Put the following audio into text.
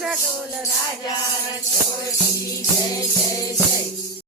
कृष्ण कौल राजा जय जय